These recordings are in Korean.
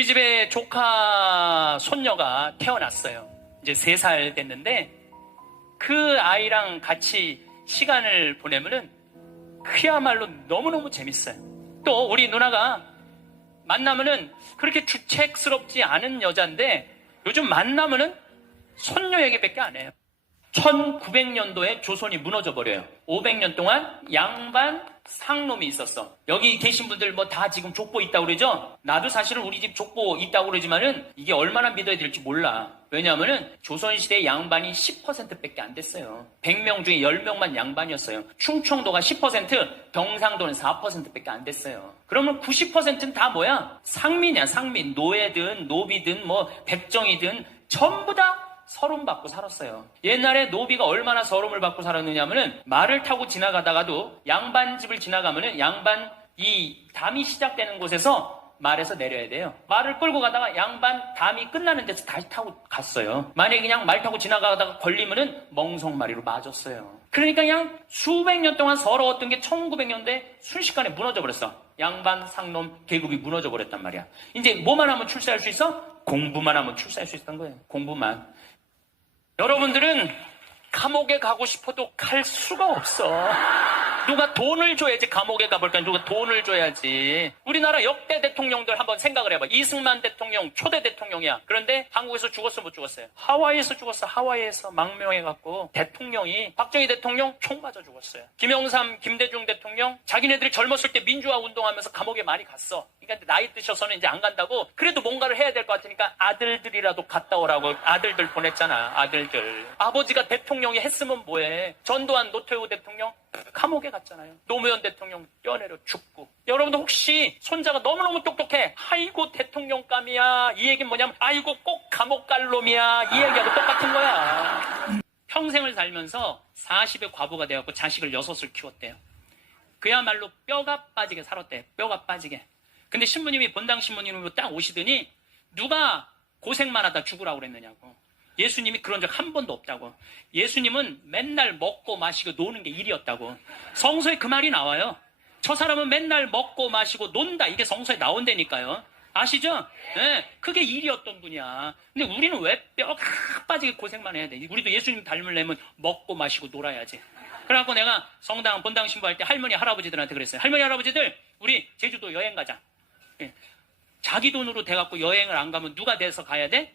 우리 집에 조카 손녀가 태어났어요. 이제 3살 됐는데 그 아이랑 같이 시간을 보내면은 그야말로 너무너무 재밌어요. 또 우리 누나가 만나면은 그렇게 주책스럽지 않은 여자인데 요즘 만나면은 손녀 얘기밖에 안 해요. 1900년도에 조선이 무너져버려요. 500년 동안 양반 상놈이 있었어. 여기 계신 분들 뭐 다 지금 족보 있다고 그러죠? 나도 사실은 우리 집 족보 있다고 그러지만은 이게 얼마나 믿어야 될지 몰라. 왜냐하면은 조선시대 양반이 10%밖에 안 됐어요. 100명 중에 10명만 양반이었어요. 충청도가 10%, 경상도는 4%밖에 안 됐어요. 그러면 90%는 다 뭐야? 상민이야, 상민. 노예든 노비든 뭐 백정이든 전부 다 서름 받고 살았어요. 옛날에 노비가 얼마나 서름을 받고 살았느냐면은 말을 타고 지나가다가도 양반 집을 지나가면은 양반 이 담이 시작되는 곳에서 말에서 내려야 돼요. 말을 끌고 가다가 양반 담이 끝나는 데서 다시 타고 갔어요. 만약에 그냥 말 타고 지나가다가 걸리면은 멍석마리로 맞았어요. 그러니까 그냥 수백 년 동안 서러웠던 게 1900년대 순식간에 무너져 버렸어. 양반 상놈 계급이 무너져 버렸단 말이야. 이제 뭐만 하면 출세할 수 있어? 공부만 하면 출세할 수 있었던 거예요. 공부만. 여러분들은 감옥에 가고 싶어도 갈 수가 없어. 누가 돈을 줘야지 감옥에 가볼까? 누가 돈을 줘야지. 우리나라 역대 대통령들 한번 생각을 해봐. 이승만 대통령 초대 대통령이야. 그런데 한국에서 죽었어 못 죽었어요? 하와이에서 죽었어. 하와이에서 망명해갖고 대통령이 박정희 대통령 총 맞아 죽었어요. 김영삼 김대중 대통령 자기네들이 젊었을 때 민주화 운동하면서 감옥에 많이 갔어. 그러니까 나이 드셔서는 이제 안 간다고. 그래도 뭔가를 해야 될 것 같으니까 아들들이라도 갔다 오라고 아들들 보냈잖아. 아들들. 아버지가 대통령이 했으면 뭐해. 전두환 노태우 대통령 감옥에 갔잖아요. 노무현 대통령 뛰어내려 죽고. 여러분들 혹시 손자가 너무너무 똑똑해. 아이고 대통령감이야. 이 얘기는 뭐냐면 아이고 꼭 감옥 갈 놈이야. 이 얘기하고 똑같은 거야. 평생을 살면서 40의 과부가 되었고 자식을 6을 키웠대요. 그야말로 뼈가 빠지게 살았대. 뼈가 빠지게. 근데 신부님이 본당 신부님으로 딱 오시더니 누가 고생만 하다 죽으라고 그랬느냐고. 예수님이 그런 적 한 번도 없다고. 예수님은 맨날 먹고 마시고 노는 게 일이었다고. 성서에 그 말이 나와요. 저 사람은 맨날 먹고 마시고 논다. 이게 성서에 나온다니까요. 아시죠? 네, 그게 일이었던 분이야. 근데 우리는 왜 뼈가 빠지게 고생만 해야 돼? 우리도 예수님 닮으려면 먹고 마시고 놀아야지. 그래갖고 내가 성당 본당 신부할 때 할머니 할아버지들한테 그랬어요. 할머니 할아버지들 우리 제주도 여행 가자. 네. 자기 돈으로 돼갖고 여행을 안 가면 누가 돼서 가야 돼?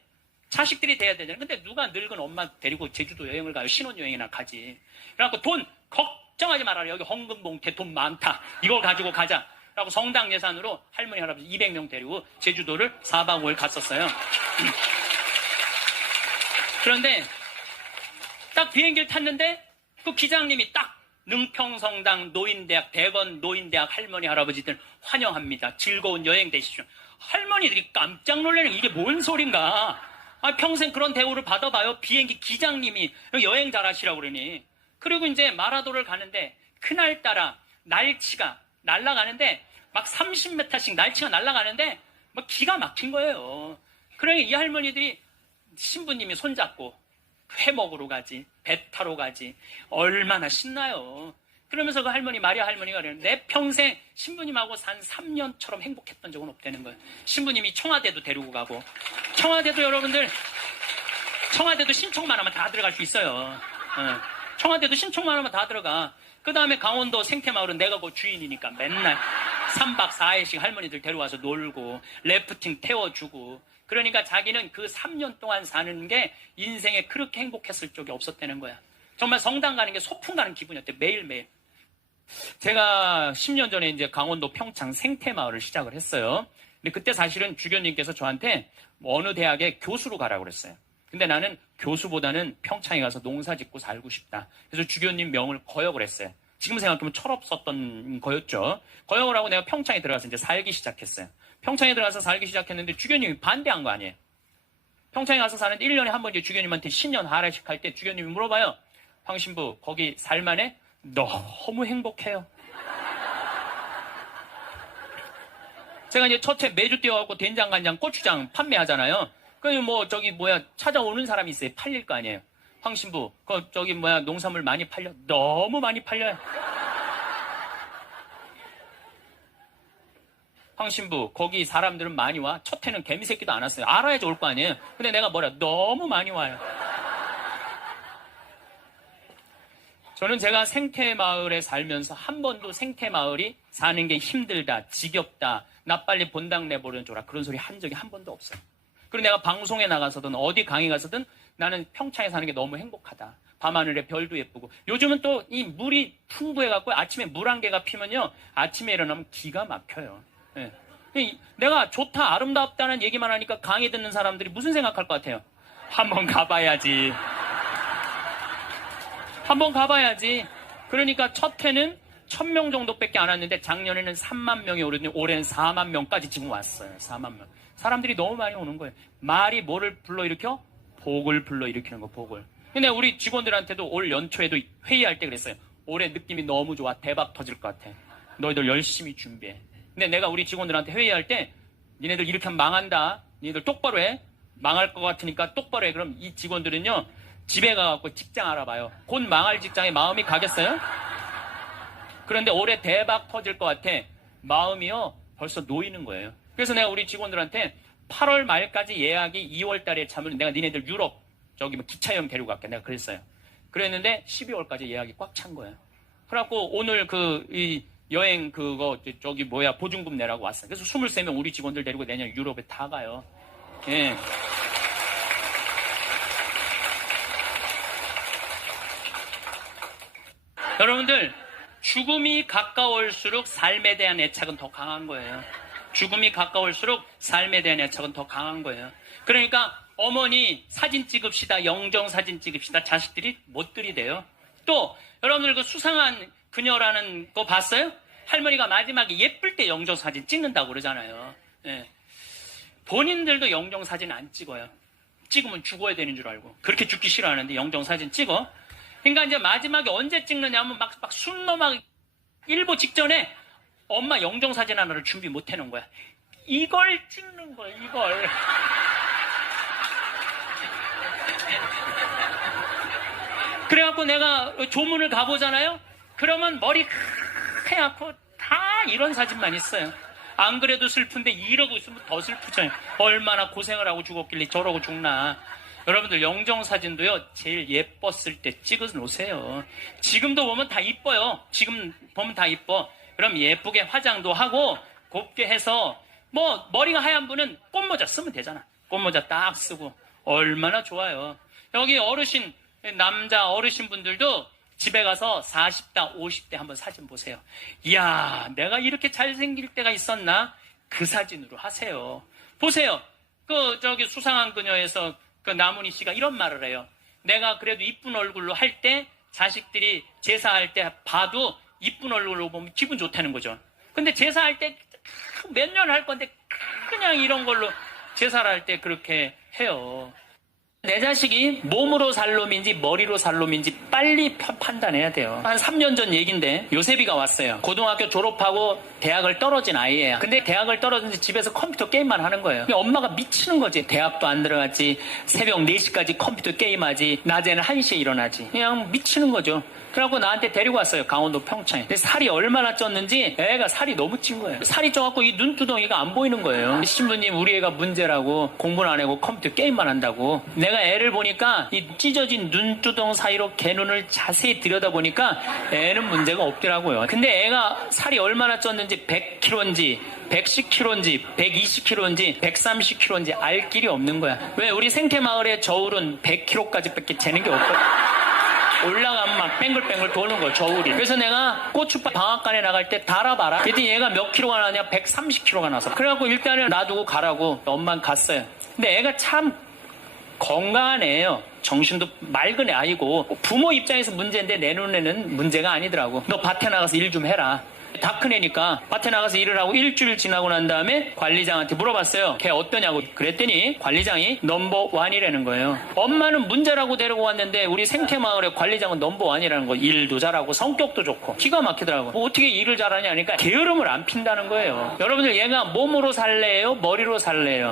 자식들이 돼야 되잖아요. 근데 누가 늙은 엄마 데리고 제주도 여행을 가요? 신혼여행이나 가지. 그래갖고 돈 걱정하지 말아라. 여기 헌금봉투에 돈 많다. 이걸 가지고 가자. 라고 성당 예산으로 할머니 할아버지 200명 데리고 제주도를 4박 5일 갔었어요. 그런데 딱 비행기를 탔는데 그 기장님이 딱 능평성당 노인대학 대건 노인대학 할머니 할아버지들 환영합니다. 즐거운 여행 되시죠. 할머니들이 깜짝 놀라는 이게 뭔 소린가. 평생 그런 대우를 받아봐요. 비행기 기장님이 여행 잘하시라고 그러니. 그리고 이제 마라도를 가는데 그날따라 날치가 날아가는데 막 30m씩 날치가 날아가는데 막 기가 막힌 거예요. 그러니 이 할머니들이 신부님이 손잡고 회 먹으러 가지, 배 타러 가지. 얼마나 신나요. 그러면서 그 할머니, 마리아 할머니가 그래요. 내 평생 신부님하고 산 3년처럼 행복했던 적은 없다는 거예요. 신부님이 청와대도 데리고 가고. 청와대도 여러분들, 청와대도 신청만 하면 다 들어갈 수 있어요. 청와대도 신청만 하면 다 들어가. 그 다음에 강원도 생태마을은 내가 그 주인이니까 맨날 3박 4일씩 할머니들 데려와서 놀고, 래프팅 태워주고. 그러니까 자기는 그 3년 동안 사는 게 인생에 그렇게 행복했을 적이 없었다는 거야. 정말 성당 가는 게 소풍 가는 기분이었대. 매일매일. 제가 10년 전에 이제 강원도 평창 생태마을을 시작을 했어요. 근데 그때 사실은 주교님께서 저한테 어느 대학에 교수로 가라고 그랬어요. 근데 나는 교수보다는 평창에 가서 농사 짓고 살고 싶다. 그래서 주교님 명을 거역을 했어요. 지금 생각하면 철없었던 거였죠. 거역을 하고 내가 평창에 들어가서 이제 살기 시작했어요. 평창에 들어가서 살기 시작했는데 주교님이 반대한 거 아니에요. 평창에 가서 사는데 1년에 한 번 이제 주교님한테 신년 하례식 할 때 주교님이 물어봐요. 황 신부 거기 살만해? 너무 행복해요. 제가 이제 첫째 매주 뛰어가고 된장간장 고추장 판매하잖아요. 그럼 뭐 저기 뭐야 찾아오는 사람이 있어요. 팔릴 거 아니에요. 황 신부 그 저기 뭐야 농산물 많이 팔려? 너무 많이 팔려요. 황신부 거기 사람들은 많이 와. 첫 해는 개미새끼도 안 왔어요. 알아야지 올 거 아니에요. 근데 내가 뭐라 너무 많이 와요. 저는 제가 생태마을에 살면서 한 번도 생태마을이 사는 게 힘들다, 지겹다, 나 빨리 본당 내보내줘라 그런 소리 한 적이 한 번도 없어요. 그리고 내가 방송에 나가서든 어디 강의 가서든 나는 평창에 사는 게 너무 행복하다. 밤하늘에 별도 예쁘고 요즘은 또 이 물이 풍부해갖고 아침에 물 한 개가 피면요 아침에 일어나면 기가 막혀요. 예. 내가 좋다 아름답다는 얘기만 하니까 강의 듣는 사람들이 무슨 생각할 것 같아요? 한번 가봐야지. 한번 가봐야지. 그러니까 첫 해는 1000명 정도밖에 안 왔는데 작년에는 3만 명이 오르더니 올해는 4만 명까지 지금 왔어요. 4만 명. 사람들이 너무 많이 오는 거예요. 말이 뭐를 불러일으켜? 복을 불러일으키는 거, 복을. 근데 우리 직원들한테도 올 연초에도 회의할 때 그랬어요. 올해 느낌이 너무 좋아. 대박 터질 것 같아. 너희들 열심히 준비해. 근데 내가 우리 직원들한테 회의할 때 니네들 이렇게 하면 망한다. 니네들 똑바로 해. 망할 것 같으니까 똑바로 해. 그럼 이 직원들은요. 집에 가갖고 직장 알아봐요. 곧 망할 직장에 마음이 가겠어요? 그런데 올해 대박 터질 것 같아. 마음이요. 벌써 놓이는 거예요. 그래서 내가 우리 직원들한테 8월 말까지 예약이 2월 달에 참으면 내가 니네들 유럽 저기 뭐 기차여행 데리고 갈게. 내가 그랬어요. 그랬는데 12월까지 예약이 꽉 찬 거예요. 그래갖고 오늘 이 여행 그거 저기 뭐야 보증금 내라고 왔어요. 그래서 23명 우리 직원들 데리고 내년 유럽에 다 가요. 예. 여러분들 죽음이 가까울수록 삶에 대한 애착은 더 강한 거예요. 죽음이 가까울수록 삶에 대한 애착은 더 강한 거예요. 그러니까 어머니 사진 찍읍시다. 영정 사진 찍읍시다. 자식들이 못 들이대요. 또 여러분들 그 수상한 그녀라는 거 봤어요? 할머니가 마지막에 예쁠 때 영정 사진 찍는다고 그러잖아요. 예. 본인들도 영정 사진 안 찍어요. 찍으면 죽어야 되는 줄 알고. 그렇게 죽기 싫어하는데 영정 사진 찍어. 그러니까 이제 마지막에 언제 찍느냐면 막 순노막 일보 직전에 엄마 영정 사진 하나를 준비 못 해놓은 거야. 이걸 찍는 거야, 이걸. 그래갖고 내가 조문을 가보잖아요? 그러면 머리 하얗고 다 이런 사진만 있어요. 안 그래도 슬픈데 이러고 있으면 더 슬프죠. 얼마나 고생을 하고 죽었길래 저러고 죽나. 여러분들 영정사진도요 제일 예뻤을 때 찍어 놓으세요. 지금도 보면 다 이뻐요. 지금 보면 다 이뻐. 그럼 예쁘게 화장도 하고 곱게 해서 뭐 머리가 하얀 분은 꽃모자 쓰면 되잖아. 꽃모자 딱 쓰고 얼마나 좋아요. 여기 어르신 남자 어르신 분들도 집에 가서 40대 50대 한번 사진 보세요. 이야 내가 이렇게 잘생길 때가 있었나? 그 사진으로 하세요. 보세요. 저기 수상한 그녀에서 그 나문희 씨가 이런 말을 해요. 내가 그래도 이쁜 얼굴로 할 때 자식들이 제사할 때 봐도 이쁜 얼굴로 보면 기분 좋다는 거죠. 근데 제사할 때 몇 년 할 건데 그냥 이런 걸로 제사를 할 때 그렇게 해요. 내 자식이 몸으로 살 놈인지 머리로 살 놈인지 빨리 판단해야 돼요. 한 3년 전 얘기인데 요셉이가 왔어요. 고등학교 졸업하고 대학을 떨어진 아이예요. 근데 대학을 떨어진지 집에서 컴퓨터 게임만 하는 거예요. 엄마가 미치는 거지. 대학도 안 들어갔지. 새벽 4시까지 컴퓨터 게임하지. 낮에는 1시에 일어나지. 그냥 미치는 거죠. 그래갖고 나한테 데리고 왔어요. 강원도 평창에. 근데 살이 얼마나 쪘는지 애가 살이 너무 찐 거예요. 살이 쪄갖고 이 눈두덩이가 안 보이는 거예요. 신부님 우리 애가 문제라고 공부는 안 하고 컴퓨터 게임만 한다고. 내가 애를 보니까 이 찢어진 눈두덩 사이로 걔 눈을 자세히 들여다보니까 애는 문제가 없더라고요. 근데 애가 살이 얼마나 쪘는지 100kg인지 110kg인지 120kg인지 130kg인지 알 길이 없는 거야. 왜 우리 생태마을의 저울은 100kg까지밖에 재는 게 없거든. 올라가면 막 뱅글뱅글 도는 거 저울이. 그래서 내가 고추밭 방앗간에 나갈 때 달아봐라. 그랬더니 얘가 몇 킬로가 나냐 130kg가 나서. 그래갖고 일단은 놔두고 가라고 엄마는 갔어요. 근데 애가 참 건강한 애예요. 정신도 맑은 애 아이고 부모 입장에서 문제인데 내 눈에는 문제가 아니더라고. 너 밭에 나가서 일 좀 해라. 다 큰 애니까 밭에 나가서 일을 하고 일주일 지나고 난 다음에 관리장한테 물어봤어요. 걔 어떠냐고. 그랬더니 관리장이 넘버1이라는 거예요. 엄마는 문제라고 데리고 왔는데 우리 생태마을의 관리장은 넘버1이라는 거. 일도 잘하고 성격도 좋고 기가 막히더라고. 뭐 어떻게 일을 잘하냐 하니까 게으름을 안 핀다는 거예요. 여러분들 얘가 몸으로 살래요? 머리로 살래요?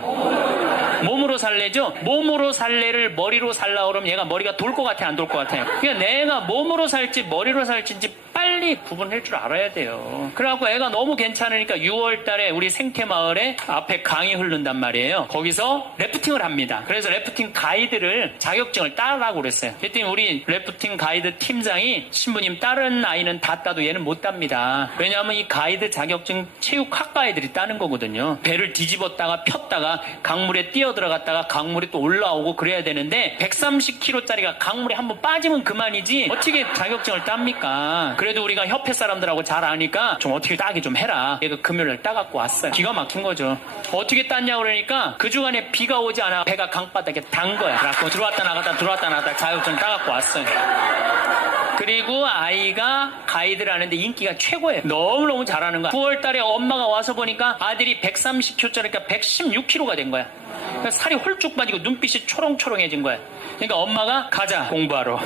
몸으로 살래죠? 몸으로 살래를 머리로 살라 그러면 얘가 머리가 돌 것 같아 안 돌 것 같아요? 그러니까 내가 몸으로 살지 머리로 살지 빨리 빨리 구분할 줄 알아야 돼요. 그래갖고 애가 너무 괜찮으니까 6월 달에 우리 생태마을에 앞에 강이 흐른단 말이에요. 거기서 래프팅을 합니다. 그래서 래프팅 가이드를 자격증을 따라고 그랬어요. 그랬더니 우리 래프팅 가이드 팀장이 신부님 다른 아이는 다 따도 얘는 못 땁니다. 왜냐하면 이 가이드 자격증 체육학과 애들이 따는 거거든요. 배를 뒤집었다가 폈다가 강물에 뛰어 들어갔다가 강물에 또 올라오고 그래야 되는데 130kg짜리가 강물에 한번 빠지면 그만이지 어떻게 자격증을 땁니까? 그래도 우리가 협회 사람들하고 잘 아니까 좀 어떻게 따게 좀 해라. 얘가 금요일날 따갖고 왔어요. 기가 막힌 거죠. 어떻게 땄냐 그러니까 그 주간에 비가 오지 않아 배가 강바닥에 단 거야. 그래갖고 들어왔다 나갔다 자격증 따갖고 왔어요. 그리고 아이가 가이드를 하는데 인기가 최고예요. 너무너무 잘하는 거야. 9월 달에 엄마가 와서 보니까 아들이 130kg짜리니까 116kg가 된 거야. 그러니까 살이 홀쭉 빠지고 눈빛이 초롱초롱해진 거야. 그러니까 엄마가 가자 공부하러.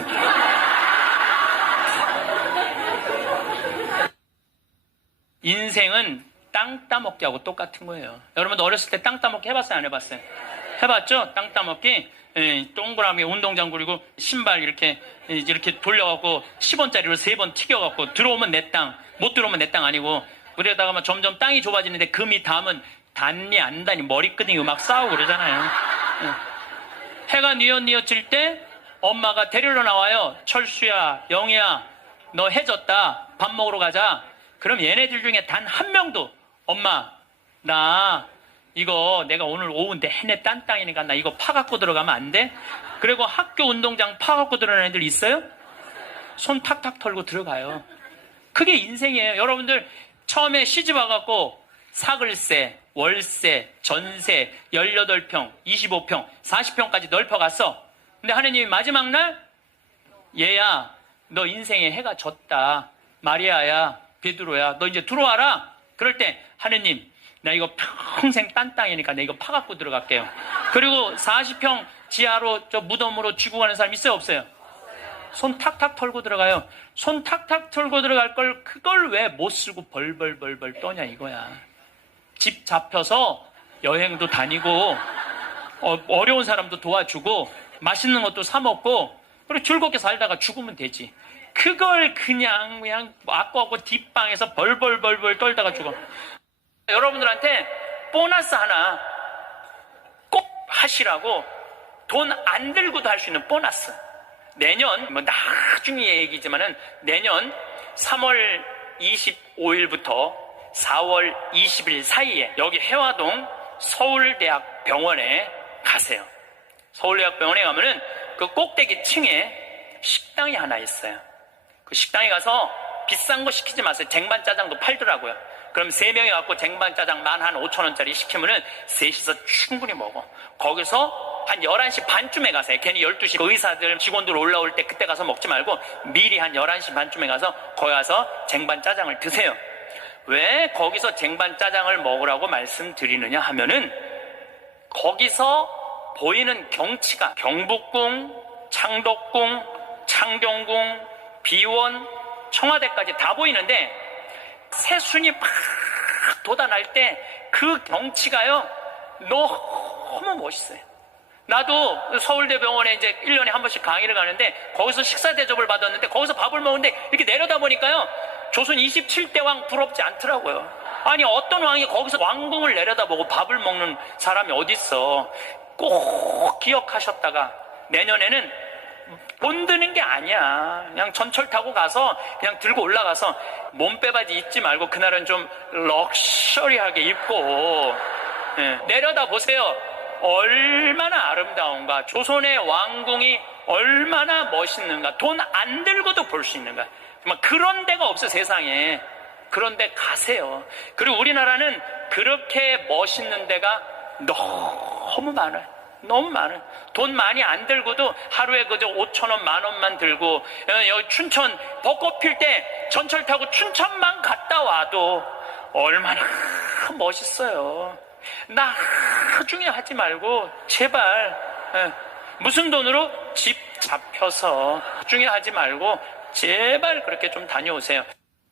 인생은 땅 따먹기하고 똑같은 거예요. 여러분도 어렸을 때 땅 따먹기 해봤어요? 안 해봤어요? 해봤죠? 땅 따먹기. 동그라미 운동장 그리고 신발 이렇게 돌려갖고 10원짜리로 3번 튀겨갖고 들어오면 내 땅, 못 들어오면 내 땅 아니고 그러다가 점점 땅이 좁아지는데 금이 닿으면 닿니 안 닿니 머리끄댕이 막 싸우고 그러잖아요. 해가 뉘엿뉘엿질 때 엄마가 데리러 나와요. 철수야, 영희야, 너 해졌다. 밥 먹으러 가자. 그럼 얘네들 중에 단 한 명도 엄마 나 이거 내가 오늘 오후인데 해내 딴 땅이니까 나 이거 파갖고 들어가면 안 돼? 그리고 학교 운동장 파갖고 들어가는 애들 있어요? 손 탁탁 털고 들어가요. 그게 인생이에요. 여러분들 처음에 시집 와갖고 사글세, 월세, 전세 18평, 25평, 40평까지 넓혀갔어. 근데 하느님이 마지막 날 얘야 너 인생에 해가 졌다. 마리아야 베드로야 너 이제 들어와라. 그럴 때 하느님 나 이거 평생 딴 땅이니까 나 이거 파갖고 들어갈게요. 그리고 40평 지하로 저 무덤으로 쥐고 가는 사람 있어요 없어요? 손 탁탁 털고 들어가요. 손 탁탁 털고 들어갈 걸 그걸 왜 못 쓰고 벌벌벌벌 떠냐 이거야. 집 잡혀서 여행도 다니고 어려운 사람도 도와주고 맛있는 것도 사 먹고 그리고 즐겁게 살다가 죽으면 되지. 그걸 그냥 아까하고 뒷방에서 벌벌벌벌 떨다가 죽어. 여러분들한테 보너스 하나 꼭 하시라고 돈 안 들고도 할 수 있는 보너스. 내년 뭐 나중에 얘기지만은 내년 3월 25일부터 4월 20일 사이에 여기 해화동 서울대학병원에 가세요. 서울대학병원에 가면은 그 꼭대기 층에 식당이 하나 있어요. 그 식당에 가서 비싼 거 시키지 마세요. 쟁반짜장도 팔더라고요. 그럼 3명이 갖고 쟁반짜장 15,000원짜리 시키면은 셋이서 충분히 먹어. 거기서 한 11시 반쯤에 가세요. 괜히 12시 의사들 직원들 올라올 때 그때 가서 먹지 말고 미리 한 11시 반쯤에 가서 거기 가서 쟁반짜장을 드세요. 왜 거기서 쟁반짜장을 먹으라고 말씀드리느냐 하면은 거기서 보이는 경치가 경복궁, 창덕궁, 창경궁, 비원, 청와대까지 다 보이는데 새순이 막 돋아날 때 그 경치가요 너무 멋있어요. 나도 서울대병원에 이제 1년에 한 번씩 강의를 가는데 거기서 식사 대접을 받았는데 거기서 밥을 먹는데 이렇게 내려다 보니까요 조선 27대 왕 부럽지 않더라고요. 아니 어떤 왕이 거기서 왕궁을 내려다보고 밥을 먹는 사람이 어딨어. 꼭 기억하셨다가 내년에는 돈 드는 게 아니야. 그냥 전철 타고 가서 그냥 들고 올라가서 몸빼바지 입지 말고 그날은 좀 럭셔리하게 입고 내려다 보세요. 얼마나 아름다운가. 조선의 왕궁이 얼마나 멋있는가. 돈 안 들고도 볼 수 있는가. 정말 그런 데가 없어 세상에. 그런 데 가세요. 그리고 우리나라는 그렇게 멋있는 데가 너무 많아요. 너무 많아요. 돈 많이 안 들고도 하루에 그저 5,000원, 10,000원만 들고 여기 춘천 벚꽃 필 때 전철 타고 춘천만 갔다 와도 얼마나 멋있어요. 나중에 하지 말고 제발 무슨 돈으로 집 잡혀서 나중에 하지 말고 제발 그렇게 좀 다녀오세요.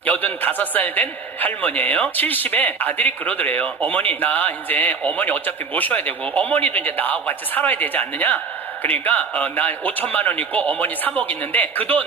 85살 된 할머니예요. 70에 아들이 그러더래요. 어머니 나 이제 어머니 어차피 모셔야 되고 어머니도 이제 나하고 같이 살아야 되지 않느냐. 그러니까 나 5천만 원 있고 어머니 3억 있는데 그 돈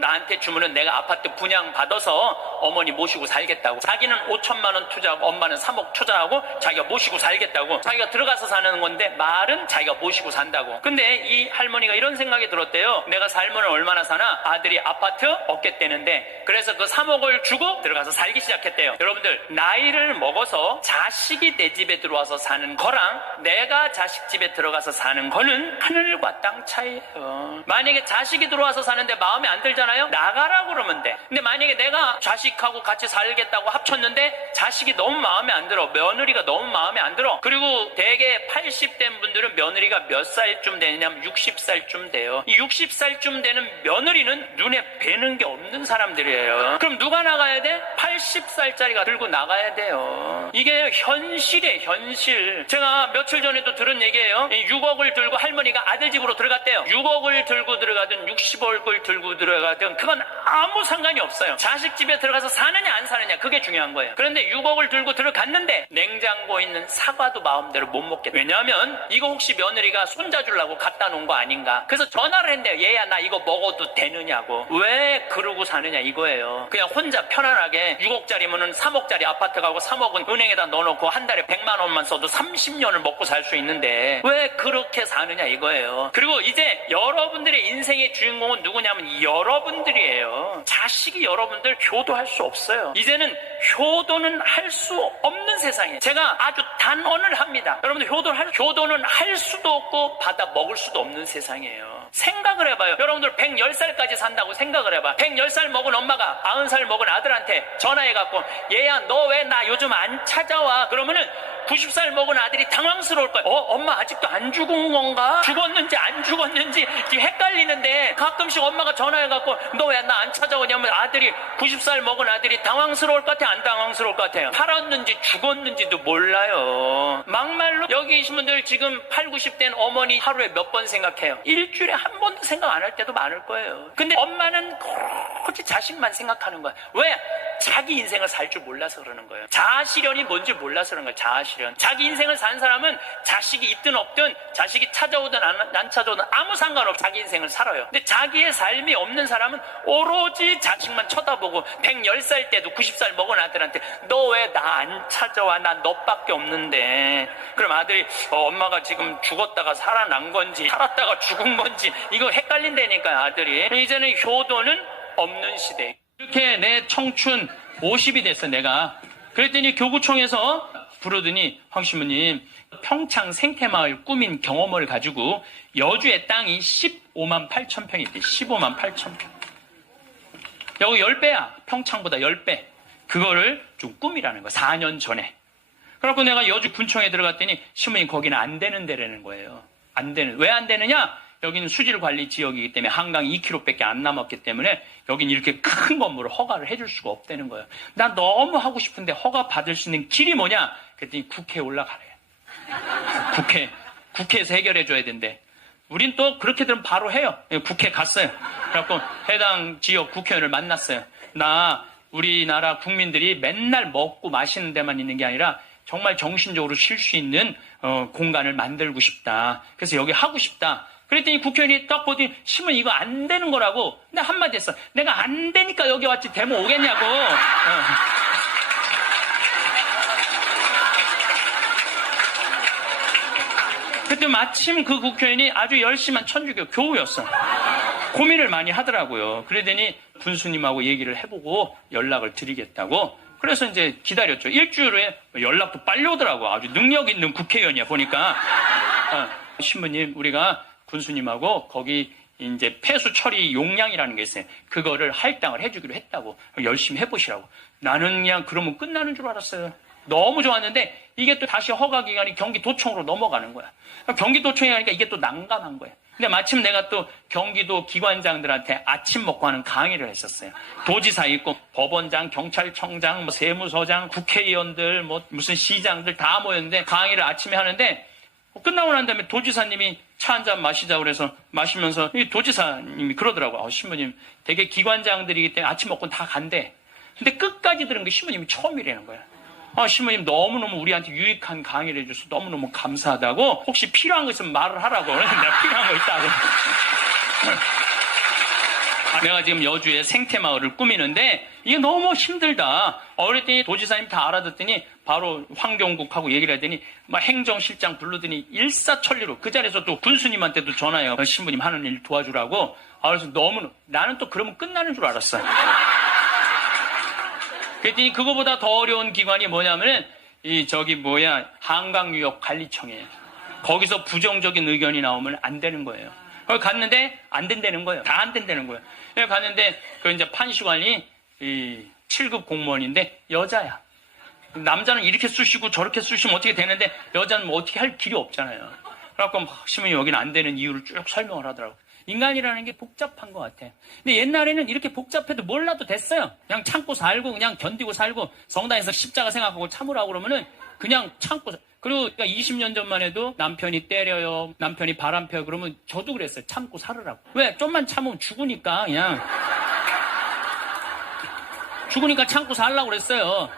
나한테 주면은 내가 아파트 분양받아서 어머니 모시고 살겠다고. 자기는 5천만 원 투자하고 엄마는 3억 투자하고 자기가 모시고 살겠다고. 자기가 들어가서 사는 건데 말은 자기가 모시고 산다고. 근데 이 할머니가 이런 생각이 들었대요. 내가 살면 얼마나 사나? 아들이 아파트 얻겠다는데, 그래서 그 3억을 주고 들어가서 살기 시작했대요. 여러분들, 나이를 먹어서 자식이 내 집에 들어와서 사는 거랑 내가 자식 집에 들어가서 사는 거는 하늘과 땅 차이예요. 만약에 자식이 들어와서 사는데 마음에 안 들잖아요? 나가라고 그러면 돼. 근데 만약에 내가 자식하고 같이 살겠다고 합쳤는데 자식이 너무 마음에 안 들어, 며느리가 너무 마음에 안 들어. 그리고 대개 80된 분들은 며느리가 몇 살쯤 되냐면 60살쯤 돼요. 이 60살쯤 되는 며느리는 눈에 뵈는 게 없는 사람들이에요. 그럼 누가 나가야 돼? 80살짜리가 들고 나가야 돼요. 이게 현실이에요, 현실. 제가 며칠 전에도 들은 얘기예요. 6억을 들고 할머니가 아들 집으로 들어갔대요. 6억을 들고 들어가든 60억을 들고 들어가든 그건 아무 상관이 없어요. 자식 집에 들어가서 사느냐 안 사느냐, 그게 중요한 거예요. 그런데 6억을 들고 들어갔는데 냉장고에 있는 사과도 마음대로 못 먹겠다. 왜냐하면 이거 혹시 며느리가 손자 주려고 갖다 놓은 거 아닌가. 그래서 전화를 했는데요. 얘야, 나 이거 먹어도 되느냐고. 왜 그러고 사느냐 이거예요. 그냥 혼자 편안하게 6억짜리면은 3억짜리 아파트 가고 3억은 은행에다 넣어놓고 한 달에 100만 원만 써도 30년을 먹고 살 수 있는데 왜 그렇게 사느냐 이거예요. 그리고 이제 여러분들의 인생의 주인공은 누구냐면 여러분들이에요. 자식이 여러분들 효도할 수 없어요. 이제는 효도는 할 수 없는 세상이에요. 제가 아주 단언을 합니다. 여러분들 효도는 할 수도 없고 받아 먹을 수도 없는 세상이에요. 생각을 해봐요. 여러분들 110살까지 산다고 생각을 해봐. 110살 먹은 엄마가 90살 먹은 아들한테 전화해갖고 얘야, 너 왜 나 요즘 안 찾아와? 그러면은 90살 먹은 아들이 당황스러울 거예요. 엄마 아직도 안 죽은 건가? 죽었는지 안 죽었는지 지금 헷갈리는데, 가끔씩 엄마가 전화해갖고 너 왜 나 안 찾아오냐면 아들이 90살 먹은 아들이 당황스러울 것 같아, 안 당황스러울 것 같아요? 살았는지 죽었는지도 몰라요. 막말로 여기 계신 분들 지금 8, 90된 어머니 하루에 몇 번 생각해요? 일주일에 한 번도 생각 안 할 때도 많을 거예요. 근데 엄마는 오로지 자식만 생각하는 거야. 왜? 자기 인생을 살 줄 몰라서 그러는 거예요. 자아실현이 뭔지 몰라서 그러는 거예요. 자아실현. 자기 인생을 산 사람은 자식이 있든 없든, 자식이 찾아오든 안 찾아오든 아무 상관없이 자기 인생을 살아요. 근데 자기의 삶이 없는 사람은 오로지 자식만 쳐다보고 110살 때도 90살 먹은 아들한테 너 왜 나 안 찾아와? 나 너밖에 없는데. 그럼 아들이 엄마가 지금 죽었다가 살아난 건지 살았다가 죽은 건지 이거 헷갈린다니까요, 아들이. 이제는 효도는 없는 시대. 이렇게 내 청춘 50이 됐어, 내가. 그랬더니 교구청에서 부르더니 황 신부님, 평창 생태마을 꾸민 경험을 가지고 여주의 땅이 15만 8천 평이 있대. 15만 8천 평. 여기 10배야. 평창보다 10배. 그거를 좀 꾸미라는 거야. 4년 전에. 그래갖고 내가 여주 군청에 들어갔더니 신부님 거기는 안 되는 데라는 거예요. 안 되는. 왜 안 되느냐? 여기는 수질관리 지역이기 때문에 한강 2km밖에 안 남았기 때문에 여기는 이렇게 큰 건물을 허가를 해줄 수가 없다는 거예요. 나 너무 하고 싶은데 허가 받을 수 있는 길이 뭐냐? 그랬더니 국회에 올라가래. 국회에서 해결해 줘야 된대. 우린 또 그렇게 되면 바로 해요. 국회 갔어요. 그래갖고 해당 지역 국회의원을 만났어요. 나 우리나라 국민들이 맨날 먹고 마시는 데만 있는 게 아니라 정말 정신적으로 쉴 수 있는 공간을 만들고 싶다. 그래서 여기 하고 싶다. 그랬더니 국회의원이 딱 보더니 신문 이거 안 되는 거라고. 근데 한마디 했어. 내가 안 되니까 여기 왔지 되면 오겠냐고. 그때 마침 그 국회의원이 아주 열심한 천주교 교우였어. 고민을 많이 하더라고요. 그러더니 군수님하고 얘기를 해보고 연락을 드리겠다고. 그래서 이제 기다렸죠. 일주일 후에 연락도 빨리 오더라고. 아주 능력 있는 국회의원이야, 보니까. 신부님, 우리가 군수님하고 거기 이제 폐수 처리 용량이라는 게 있어요. 그거를 할당을 해주기로 했다고. 열심히 해보시라고. 나는 그냥 그러면 끝나는 줄 알았어요. 너무 좋았는데 이게 또 다시 허가 기간이 경기도청으로 넘어가는 거야. 경기도청에 가니까 이게 또 난감한 거야. 근데 마침 내가 또 경기도 기관장들한테 아침 먹고 하는 강의를 했었어요. 도지사 있고 법원장, 경찰청장, 세무서장, 국회의원들, 무슨 시장들 다 모였는데 강의를 아침에 하는데 끝나고 난 다음에 도지사님이 차 한 잔 마시자고 그래서 마시면서 이 도지사님이 그러더라고요. 신부님, 되게 기관장들이기 때문에 아침 먹고는 다 간대. 근데 끝까지 들은 게 신부님이 처음이라는 거야. 신부님 너무너무 우리한테 유익한 강의를 해줘서 너무너무 감사하다고. 혹시 필요한 거 있으면 말을 하라고. 그래서 내가 필요한 거 있다고. 내가 지금 여주에 생태마을을 꾸미는데 이게 너무 힘들다. 그랬더니 도지사님 다 알아듣더니 바로 환경국하고 얘기를 하더니 막 행정실장 부르더니 일사천리로 그 자리에서 또 군수님한테도 전화해요. 신부님 하는 일 도와주라고. 그래서 너무 나는 또 그러면 끝나는 줄 알았어. 그랬더니 그거보다 더 어려운 기관이 뭐냐면은 한강유역관리청이에요. 거기서 부정적인 의견이 나오면 안 되는 거예요. 거기 갔는데 안 된다는 거예요. 다 안 된다는 거예요. 그래서 갔는데 그 이제 판시관이 7급 공무원인데 여자야. 남자는 이렇게 쑤시고 저렇게 쑤시면 어떻게 되는데 여자는 뭐 어떻게 할 길이 없잖아요. 그래갖고 신부님 여기는 안 되는 이유를 쭉 설명을 하더라고요. 인간이라는 게 복잡한 것 같아. 근데 옛날에는 이렇게 복잡해도 몰라도 됐어요. 그냥 참고 살고 그냥 견디고 살고 성당에서 십자가 생각하고 참으라고 그러면은 그냥 참고 그리고 20년 전만 해도 남편이 때려요, 남편이 바람 펴요 그러면 저도 그랬어요. 참고 살으라고. 왜? 좀만 참으면 죽으니까 그냥 죽으니까 참고 살라고 그랬어요.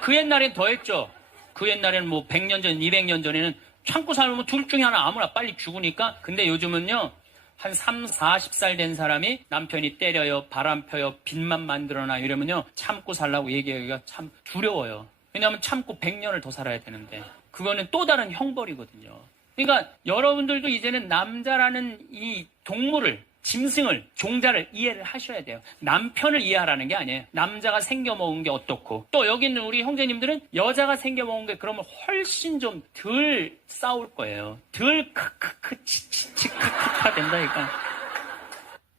그 옛날엔 더 했죠. 그 옛날에는 뭐 100년 전, 200년 전에는 참고 살면 둘 중에 하나 아무나 빨리 죽으니까. 근데 요즘은요. 한 40살 된 사람이 남편이 때려요, 바람 펴요, 빚만 만들어놔 이러면요. 참고 살라고 얘기하기가 참 두려워요. 왜냐하면 참고 100년을 더 살아야 되는데 그거는 또 다른 형벌이거든요. 그러니까 여러분들도 이제는 남자라는 이 동물을, 짐승을, 종자를 이해를 하셔야 돼요. 남편을 이해하라는 게 아니에요. 남자가 생겨먹은 게 어떻고 또 여기 있는 우리 형제님들은 여자가 생겨먹은 게 그러면 훨씬 좀 덜 싸울 거예요. 덜 크크크 치치치 크크크가 된다니까.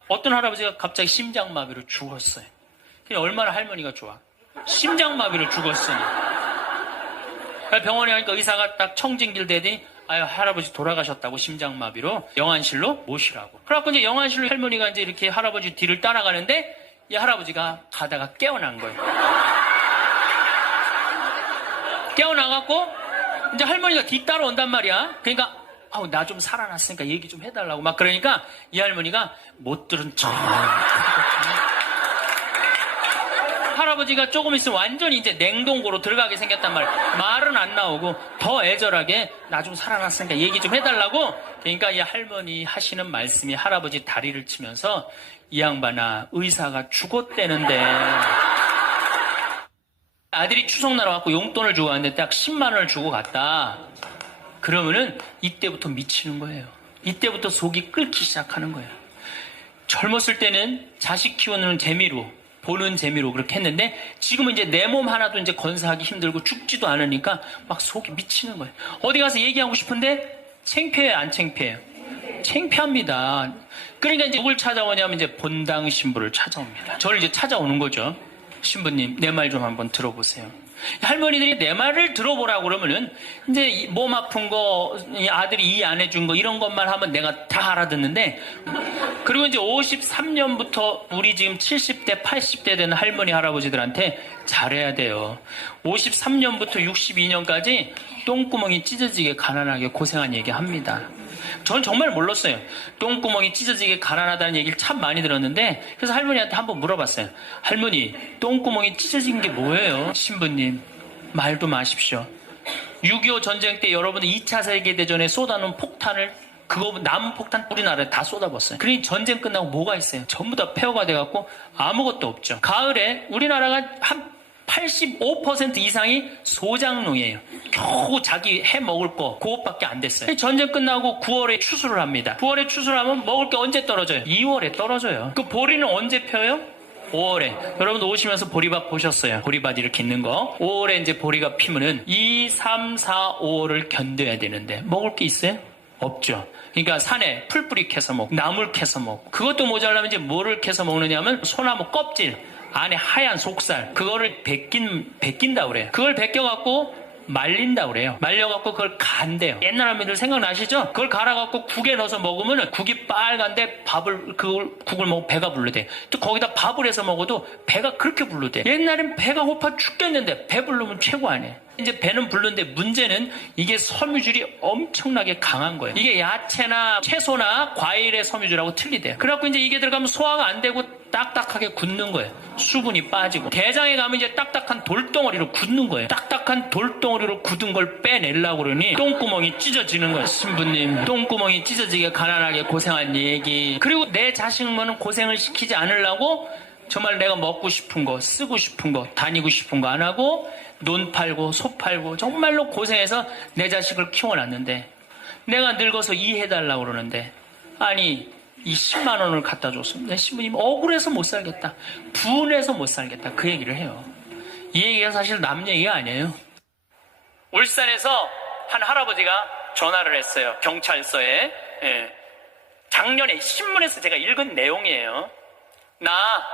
어떤 할아버지가 갑자기 심장마비로 죽었어요. 얼마나 할머니가 좋아. 심장마비로 죽었으니. 병원에 가니까 의사가 딱 청진길 대더니 할아버지 돌아가셨다고 심장마비로 영안실로 모시라고. 그래갖고 이제 영안실로 할머니가 이제 이렇게 할아버지 뒤를 따라가는데 이 할아버지가 가다가 깨어난 거예요. 깨어나갖고 이제 할머니가 뒤 따라온단 말이야. 그러니까 나 좀 살아났으니까 얘기 좀 해달라고 막 그러니까 이 할머니가 못 들은 척. 할아버지가 조금 있으면 완전히 이제 냉동고로 들어가게 생겼단 말이야. 말은 안 나오고 더 애절하게 나 좀 살아났으니까 얘기 좀 해달라고. 그러니까 이 할머니 하시는 말씀이 할아버지 다리를 치면서 이 양반아 의사가 죽었대는데 아들이 추석날 와갖고 용돈을 주고 갔는데 딱 10만 원을 주고 갔다. 그러면은 이때부터 미치는 거예요. 이때부터 속이 끓기 시작하는 거예요. 젊었을 때는 자식 키우는 재미로 보는 재미로 그렇게 했는데 지금은 이제 내 몸 하나도 이제 건사하기 힘들고 죽지도 않으니까 막 속이 미치는 거예요. 어디 가서 얘기하고 싶은데 창피해요, 안 창피해요? 창피합니다. 그러니까 이제 누굴 찾아오냐면 이제 본당 신부를 찾아옵니다. 저를 이제 찾아오는 거죠. 신부님, 내 말 좀 한번 들어보세요. 할머니들이 내 말을 들어보라고 그러면은 이제 몸 아픈 거, 아들이 이해 안 해준 거 이런 것만 하면 내가 다 알아듣는데 그리고 이제 53년부터 우리 지금 70대, 80대 되는 할머니, 할아버지들한테 잘해야 돼요. 53년부터 62년까지 똥구멍이 찢어지게 가난하게 고생한 얘기 합니다. 전 정말 몰랐어요. 똥구멍이 찢어지게 가난하다는 얘기를 참 많이 들었는데 그래서 할머니한테 한번 물어봤어요. 할머니, 똥구멍이 찢어진 게 뭐예요? 신부님, 말도 마십시오. 6.25 전쟁 때 여러분들 2차 세계대전에 쏟아놓은 폭탄을 그거 남은 폭탄 우리나라에 다 쏟아붓어요. 그러니 전쟁 끝나고 뭐가 있어요? 전부 다 폐허가 돼갖고 아무것도 없죠. 가을에 우리나라가 한 85% 이상이 소장농이에요. 겨우 자기 해 먹을 거 그것밖에 안 됐어요. 전쟁 끝나고 9월에 추수를 합니다. 9월에 추수를 하면 먹을 게 언제 떨어져요? 2월에 떨어져요. 그 보리는 언제 펴요? 5월에. 여러분 오시면서 보리밭 보셨어요? 보리밭 이렇게 있는 거. 5월에 이제 보리가 피면은 2, 3, 4, 5월을 견뎌야 되는데 먹을 게 있어요? 없죠. 그러니까 산에 풀뿌리 캐서 먹고 나물 캐서 먹고 그것도 모자라면 이제 뭐를 캐서 먹느냐 하면 소나무 껍질 안에 하얀 속살 그거를 벗긴다 그래요. 그걸 벗겨갖고 말린다 그래요. 말려갖고 그걸 간대요. 옛날 할머니들 생각나시죠? 그걸 갈아갖고 국에 넣어서 먹으면 국이 빨간데 국을 먹으면 배가 불러대. 또 거기다 밥을 해서 먹어도 배가 그렇게 불러대. 옛날엔 배가 고파 죽겠는데 배 부르면 최고 아니에요. 이제 배는 부르는데 문제는 이게 섬유질이 엄청나게 강한 거예요. 이게 야채나 채소나 과일의 섬유질하고 틀리대요. 그래갖고 이제 이게 들어가면 소화가 안 되고 딱딱하게 굳는 거예요. 수분이 빠지고. 대장에 가면 이제 딱딱한 돌덩어리로 굳는 거예요. 딱딱한 돌덩어리로 굳은 걸 빼내려고 그러니 똥구멍이 찢어지는 거예요. 신부님, 똥구멍이 찢어지게 가난하게 고생한 얘기. 그리고 내 자식만은 고생을 시키지 않으려고 정말 내가 먹고 싶은 거, 쓰고 싶은 거, 다니고 싶은 거 안 하고 논 팔고 소 팔고 정말로 고생해서 내 자식을 키워놨는데 내가 늙어서 이해해달라고 그러는데 아니 이 10만 원을 갖다 줬으면 내 신부님 억울해서 못 살겠다, 분해서 못 살겠다, 그 얘기를 해요. 이 얘기가 사실 남 얘기가 아니에요. 울산에서 한 할아버지가 전화를 했어요. 경찰서에. 작년에 신문에서 제가 읽은 내용이에요. 나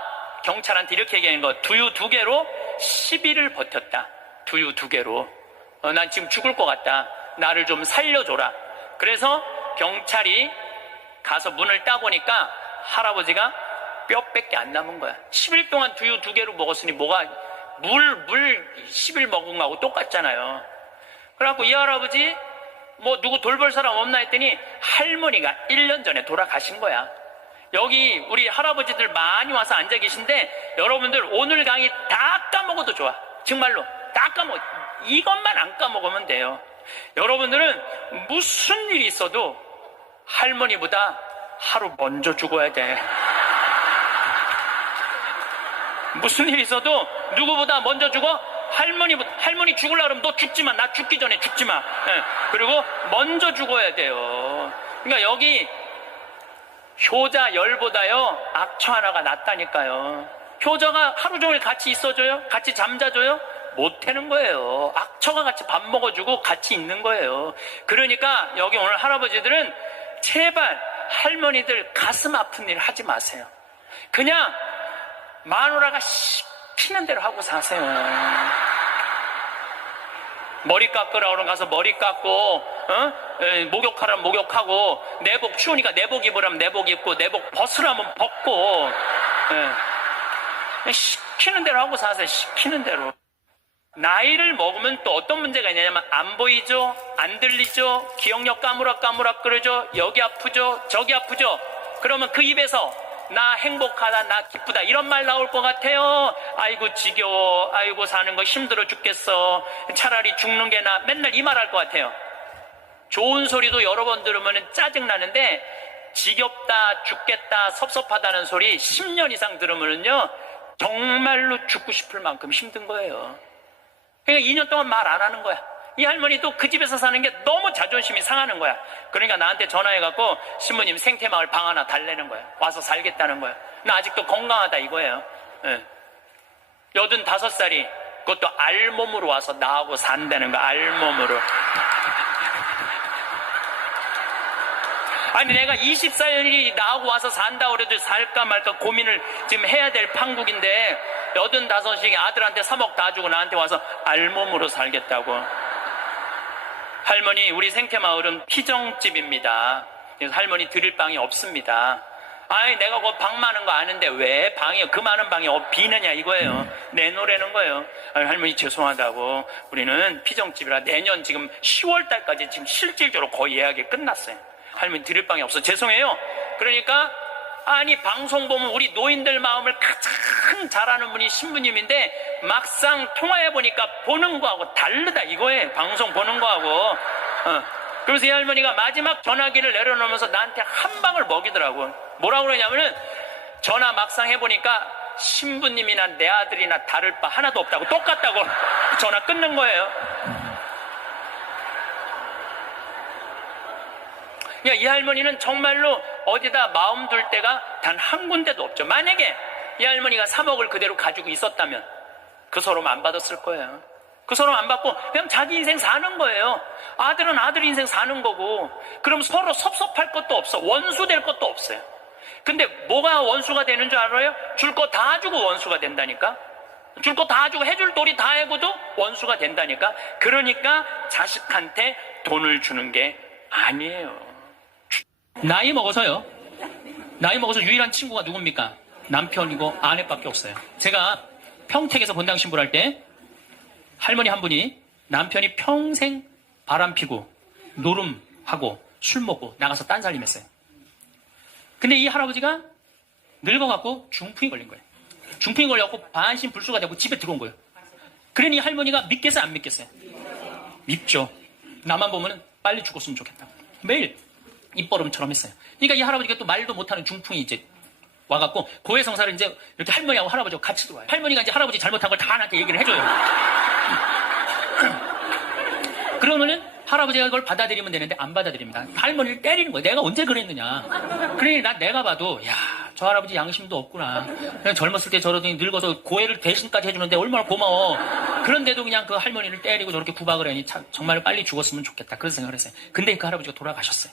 경찰한테 이렇게 얘기하는 거, 두유 2개로 10일을 버텼다. 두유 2개로. 난 지금 죽을 것 같다. 나를 좀 살려줘라. 그래서 경찰이 가서 문을 따보니까 할아버지가 뼈밖에 안 남은 거야. 10일 동안 두유 2개로 먹었으니 뭐가 물 10일 먹은 거하고 똑같잖아요. 그래갖고 이 할아버지 뭐 누구 돌볼 사람 없나 했더니 할머니가 1년 전에 돌아가신 거야. 여기 우리 할아버지들 많이 와서 앉아 계신데 여러분들 오늘 강의 다 까먹어도 좋아. 정말로 다 까먹어. 이것만 안 까먹으면 돼요. 여러분들은 무슨 일이 있어도 할머니보다 하루 먼저 죽어야 돼. 무슨 일이 있어도 누구보다 먼저 죽어? 할머니 죽으려고 그러면 너 죽지 마. 나 죽기 전에 죽지 마. 그리고 먼저 죽어야 돼요. 그러니까 여기 효자 열보다요 악처 하나가 낫다니까요. 효자가 하루 종일 같이 있어줘요? 같이 잠자줘요? 못하는 거예요. 악처가 같이 밥 먹어주고 같이 있는 거예요. 그러니까 여기 오늘 할아버지들은 제발 할머니들 가슴 아픈 일 하지 마세요. 그냥 마누라가 시키는 대로 하고 사세요. 머리 깎으라 그러면 가서 머리 깎고, 목욕하라면 목욕하고, 내복 추우니까 내복 입으라면 내복 입고, 내복 벗으라면 벗고, 시키는 대로 하고 사세요. 시키는 대로. 나이를 먹으면 또 어떤 문제가 있냐면 안 보이죠? 안 들리죠? 기억력 까무락까무락 그러죠? 여기 아프죠? 저기 아프죠? 그러면 그 입에서 나 행복하다, 나 기쁘다 이런 말 나올 것 같아요. 아이고 지겨워, 아이고 사는 거 힘들어 죽겠어, 차라리 죽는 게 나, 맨날 이 말 할 것 같아요. 좋은 소리도 여러 번 들으면 짜증나는데 지겹다, 죽겠다, 섭섭하다는 소리 10년 이상 들으면요 정말로 죽고 싶을 만큼 힘든 거예요. 그러니까 2년 동안 말 안 하는 거야. 이 할머니도 그 집에서 사는 게 너무 자존심이 상하는 거야. 그러니까 나한테 전화해갖고 신부님 생태마을 방 하나 달래는 거야. 와서 살겠다는 거야. 나 아직도 건강하다 이거예요. 85살이 그것도 알몸으로 와서 나하고 산다는 거야. 알몸으로. 아니 내가 20살이 나하고 와서 산다고 그래도 살까 말까 고민을 지금 해야 될 판국인데 85이 아들한테 3억 다 주고 나한테 와서 알몸으로 살겠다고. 할머니 우리 생태마을은 피정집입니다. 그래서 할머니 드릴 방이 없습니다. 아니 내가 그 방 많은 거 아는데 왜 방이 그 많은 방이 비느냐 이거예요. 내놓으라는 거예요. 아니, 할머니 죄송하다고 우리는 피정집이라 내년 지금 10월 달까지 지금 실질적으로 거의 예약이 끝났어요. 할머니 드릴 방이 없어. 죄송해요. 그러니까 아니 방송 보면 우리 노인들 마음을 가장 잘하는 분이 신부님인데 막상 통화해보니까 보는 거하고 다르다 이거예요. 방송 보는 거하고. 그래서 이 할머니가 마지막 전화기를 내려놓으면서 나한테 한 방을 먹이더라고. 뭐라고 그러냐면은 전화 막상 해보니까 신부님이나 내 아들이나 다를 바 하나도 없다고, 똑같다고 전화 끊는 거예요. 이 할머니는 정말로 어디다 마음 둘 데가 단 한 군데도 없죠. 만약에 이 할머니가 3억을 그대로 가지고 있었다면 그 서름 안 받았을 거예요. 그 서름 안 받고 그냥 자기 인생 사는 거예요. 아들은 아들 인생 사는 거고. 그럼 서로 섭섭할 것도 없어. 원수 될 것도 없어요. 근데 뭐가 원수가 되는 줄 알아요? 줄 거 다 주고 원수가 된다니까. 줄 거 다 주고 해줄 도리 다 해고도 원수가 된다니까. 그러니까 자식한테 돈을 주는 게 아니에요. 나이 먹어서요. 나이 먹어서 유일한 친구가 누굽니까? 남편이고 아내밖에 없어요. 제가 평택에서 본당 신부를 할 때 할머니 한 분이 남편이 평생 바람 피고 노름하고 술 먹고 나가서 딴살림 했어요. 근데 이 할아버지가 늙어갖고 중풍이 걸린 거예요. 중풍이 걸려갖고 반신불수가 되고 집에 들어온 거예요. 그러니 할머니가 믿겠어요, 안 믿겠어요? 믿죠. 나만 보면은 빨리 죽었으면 좋겠다. 매일 입버릇처럼 했어요. 그러니까 이 할아버지가 또 말도 못하는 중풍이 이제 와갖고 고해성사를 이제 이렇게 할머니하고 할아버지하고 같이 들어와요. 할머니가 이제 할아버지 잘못한 걸 다 나한테 얘기를 해줘요. 그러면은 할아버지가 그걸 받아들이면 되는데 안 받아들입니다. 할머니를 때리는 거예요. 내가 언제 그랬느냐. 그러니 내가 봐도 야, 저 할아버지 양심도 없구나. 그냥 젊었을 때 저러더니 늙어서 고해를 대신까지 해주는데 얼마나 고마워. 그런데도 그냥 그 할머니를 때리고 저렇게 구박을 하니 참 정말 빨리 죽었으면 좋겠다. 그런 생각을 했어요. 근데 그 할아버지가 돌아가셨어요.